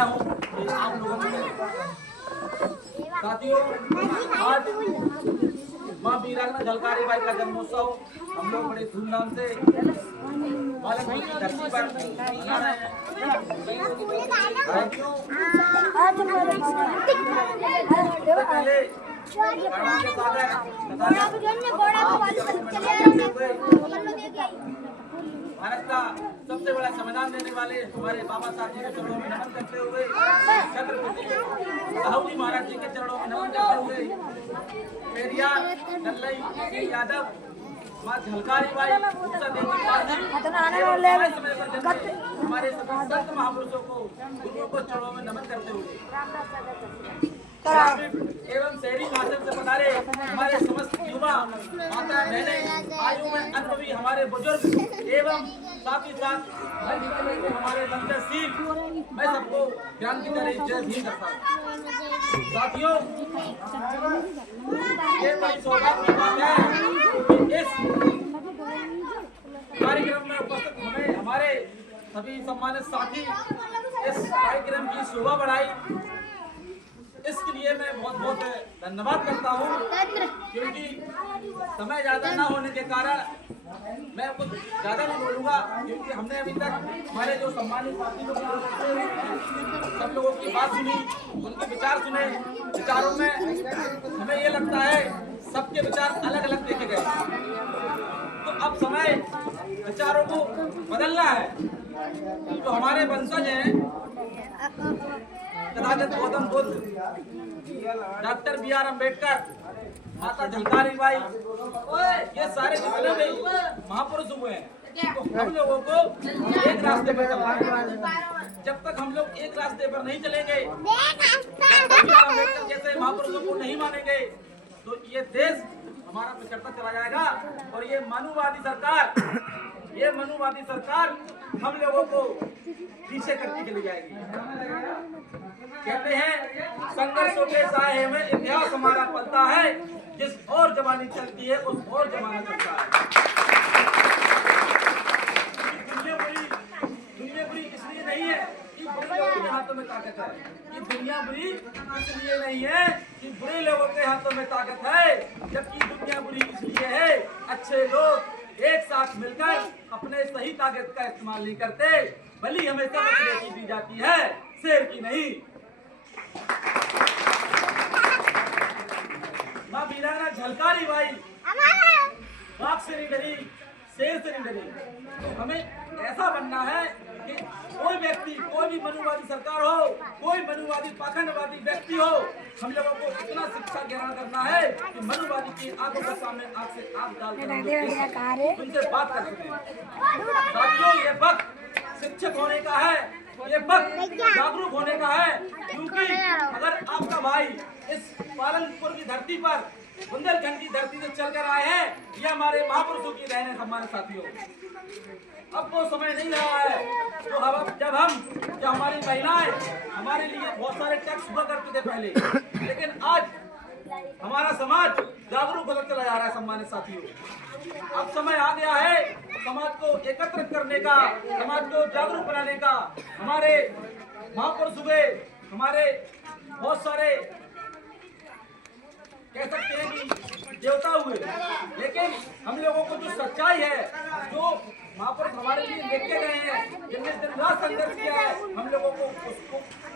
आया हूँ कि आप लोगों को साथियों आज माँ वीरांगना झलकारी बाई का जन्मोत्सव हम लोग बड़े धूमधाम से बालकपुर की धरती पर मना रहे हैं। पहले भारत का सबसे बड़ा संविधान देने वाले हमारे बाबा साहब जी के चरणों में नमन करते हुए छत्रपति साहू जी महाराज जी के चरणों में नमन करते हुए पेरियार नल्लई यादव माँ झलकारी बाई उषा देवी हमारे संत महापुरुषों को गुरुओं को चरणों में नमन करते हुए एवं शहरी माध्यम से पधारे हमारे समस्त युवा माता बहनें आयु में अनुभवी हमारे बुजुर्ग एवं साथ ही साथ हमारे लंबे मैं सबको ज्ञान की तरह जय भी करता हूँ। साथियों ये बड़ी सौभाग्य की बात है कि इस कार्यक्रम में उपस्थित हमें हमारे सभी सम्मानित साथी इस कार्यक्रम की शोभा बढ़ाई। इसके लिए मैं बहुत बहुत धन्यवाद करता हूँ क्योंकि समय ज़्यादा ना होने के कारण मैं कुछ ज़्यादा नहीं बोलूँगा क्योंकि हमने अभी तक हमारे जो सम्मानित साथी लोग सब लोगों की बात सुनी, उनके विचार सुने। विचारों में हमें ये लगता है सबके विचार अलग अलग देखे गए, तो अब समय विचारों को बदलना है। जो हमारे वंशज हैं तथागत गौतम बुद्ध, डॉक्टर बी.आर. अम्बेडकर, माता झलकारी बाई, ये सारे जितने भी महापुरुष हुए हैं तो हम लोगों को एक रास्ते पर चलना है। जब तक हम लोग एक रास्ते पर नहीं चलेंगे, बी.आर. अम्बेडकर जैसे महापुरुषों को नहीं मानेंगे तो ये देश हमारा पिछड़ता चला जाएगा और ये मनुवादी सरकार हम लोगों को पीछे करती चली जाएगी। कहते हैं संघर्षों के साये में इतिहास हमारा पलता है, जिस और जवानी चलती है उस और जमाना चलता है। दुनिया बुरी इसलिए नहीं है कि बुरे लोगों के हाथों में ताकत है। ये दुनिया बुरी इसलिए नहीं है कि बुरे लोगों के हाथों में ताकत है, जबकि दुनिया बुरी इसलिए है अच्छे लोग एक साथ मिलकर अपने सही ताकत का इस्तेमाल नहीं करते। बलि हमें समझने की दी जाती है, शेर की नहीं। माँ वीरांगना झलकारी बाई बाघ से नहीं डरी, शेर से नहीं डरी। तो हमें ऐसा बनना है कि कोई व्यक्ति, कोई भी मनुवादी सरकार हो, कोई मनुवादी पाखंडवादी व्यक्ति हो, हम लोगों को इतना शिक्षा ग्रहण करना है कि मनुवादी की आंखों के सामने आंख से आंख डाल उनसे बात कर सकें। साथियों ये वक्त शिक्षक होने का है, ये वक्त जागरूक होने का है, क्योंकि अगर आपका भाई इस पालनपुर की धरती पर बुंदेलखंड की धरती से चलकर आए हैं, ये हमारे महापुरुषों की देन है। हमारे साथियों अब वो समय नहीं रहा है तो जब हमारी महिलाएं हमारे लिए बहुत सारे टैक्स हुआ करते थे पहले, लेकिन आज हमारा समाज जागरूक होता चला जा रहा है। सम्मानित साथियों अब समय आ गया है समाज को एकत्रित करने का, समाज को जागरूक बनाने का। हमारे महापुरुष हुए, हमारे बहुत सारे कह सकते हैं कि देवता हुए, लेकिन हम लोगों को जो सच्चाई है, जो महापुरुष हमारे लिए लेके गए हैं, जिनने दिन रात संघर्ष किया है, हम लोगों को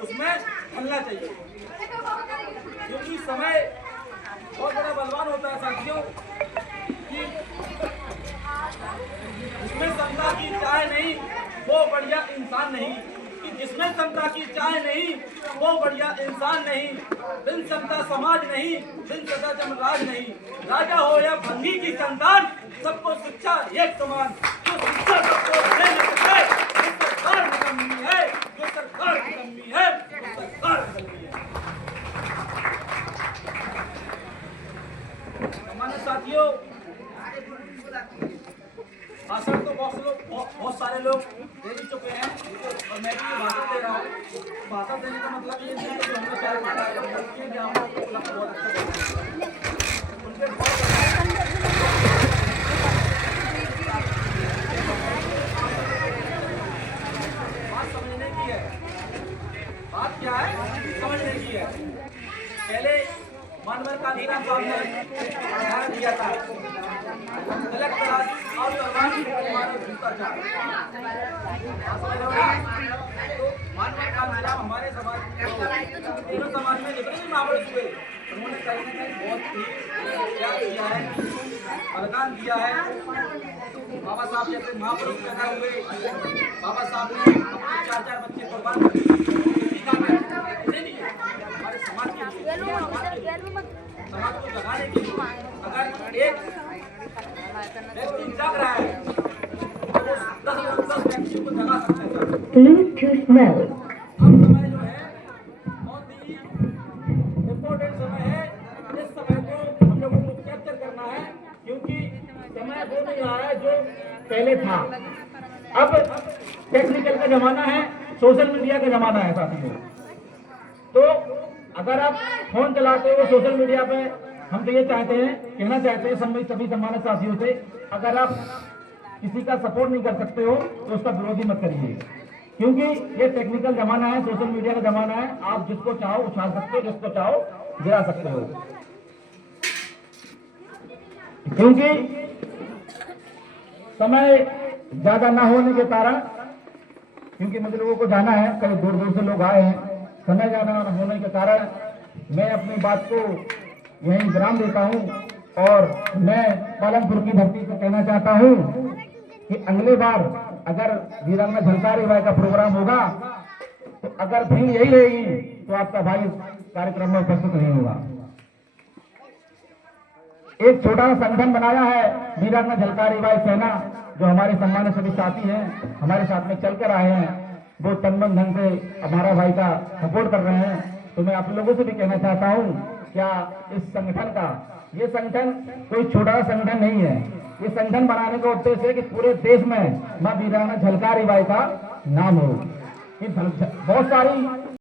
उसमें ढलना चाहिए, क्योंकि समय बहुत बड़ा बलवान होता है साथियों। कि जिसमें समता की चाह नहीं वो बढ़िया इंसान नहीं, कि जिसमें समता की चाह नहीं वो बढ़िया इंसान नहीं। बिन समता समाज नहीं, बिन सदा जमराज नहीं। राजा हो या भंगी की संतान, सबको शिक्षा एक समान। जो शिक्षा सबको दे न सके, जो सरकार निकम्मी है, जो सरकार निकम्मी है, जो सरकार निकम्मी है। हमारे साथियों भाषण तो बहुत सारे लोग दे भी चुके हैं और मैं भी भाषण दे रहा हूँ। भाषण देने का मतलब ये नहीं है कि हमने प्यार माना है, बहुत अच्छा उनके बात समझने की है। है। पहले मानवर कांशीराम साहब ने उदाहरण दिया था, तलक तराजू और तलवार मानव भ्रष्टाचार। तो मानवर कांशीराम हमारे समाज तीनों समाज में लिबरल महापुरुष हुए। उन्होंने कहीं न कहीं बहुत ही त्याग किया है, बलिदान दिया है। बाबा साहब जैसे महापुरुष पैदा हुए, बाबा साहब ने अपने 4-4 बच्चे कुर्बान कर दिए। हमारे समाज के लिए, समाज को जगाने के लिए अगर एक व्यक्ति जग रहा है तो 10 व्यक्तियों को जगा सकता है। Bluetooth mode. अब समय जो है बहुत ही इम्पोर्टेंट समय है। इस समय को हम लोगों को कैप्चर करना है, क्योंकि समय वो नहीं रहा है जो पहले था। अब टेक्निकल का जमाना है, सोशल मीडिया का जमाना है साथियों। तो अगर आप फोन चलाते हो सोशल मीडिया पे, हम तो ये चाहते हैं, कहना चाहते हैं सभी सम्मानित साथियों से, अगर आप किसी का सपोर्ट नहीं कर सकते हो तो उसका विरोधी मत करिए, क्योंकि ये टेक्निकल जमाना है, सोशल मीडिया का जमाना है। आप जिसको चाहो उछाल सकते हो, जिसको चाहो गिरा सकते हो, क्योंकि समय ज्यादा ना होने के कारण, क्योंकि मुझे लोगों को जाना है, कई दूर दूर से लोग आए हैं, समय ज्यादा ना होने के कारण मैं अपनी बात को यहीं विराम देता हूं। और मैं पालमपुर की धरती से कहना चाहता हूं कि अगले बार अगर वीरांगना झलकारी बाई का प्रोग्राम होगा तो अगर भीड़ यही रहेगी तो आपका भाई कार्यक्रम में उपस्थित नहीं होगा। एक छोटा सा संगठन बनाया है वीरांगना झलकारी बाई सेना, जो हमारे सम्मानित सभी साथी हैं, हमारे साथ में चलकर आए हैं, वो तन मन धन से हमारा भाई का सपोर्ट कर रहे हैं। तो मैं आप लोगों से भी कहना चाहता हूं, क्या इस संगठन का, ये संगठन कोई छोटा संगठन नहीं है। ये संगठन बनाने का उद्देश्य है कि पूरे देश में मां वीरांगना झलकारी बाई का नाम हो। बहुत सारी